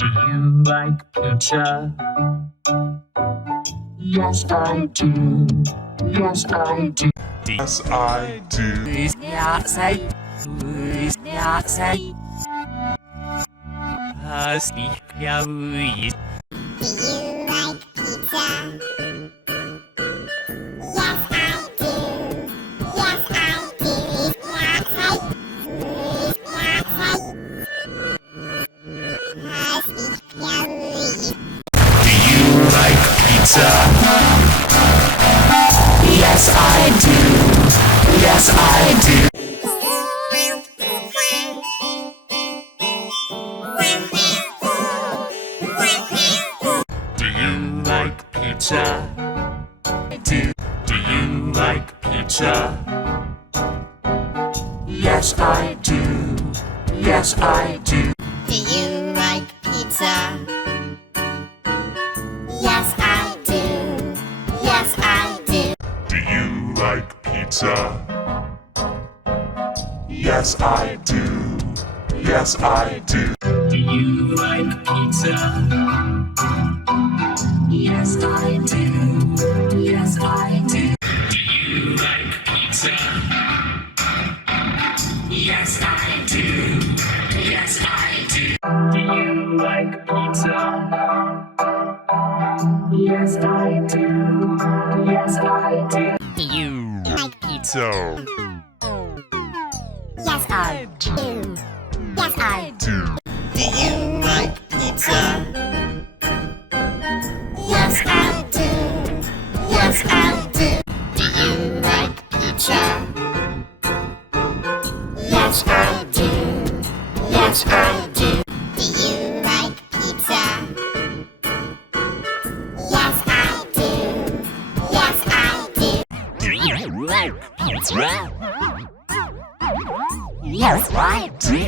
Do you like pizza? Yes, I do. Yes, I do. Yes, I do. Yes, I do. Yes, I do. Do you like pizza? Yes, I do. Yes, I do. Yes, I Do you like pizza? Yes, I do. Yes, I do. Do you like pizza? Do you like pizza? Yes, I do. Yes, I do. Do you like pizza? Yes, I do. Yes, I do. Do you like pizza? Yes, I do. Yes, I do. Do you like pizza? Yes, I do. Yes, I do. Do you like pizza? Yes, I do. Yes, I do. Do you like pizza? Yes, I do. Yes, I do. Do you like pizza? So, Yes, I do. Yes, I do. do. You like pizza? Yes, I do. Yes, I do. Do you like pizza? Yes, I do. Yes, I do. Do you like pizza? Yes, I do. Yes, I do. Do you like pizza? Yes, I do.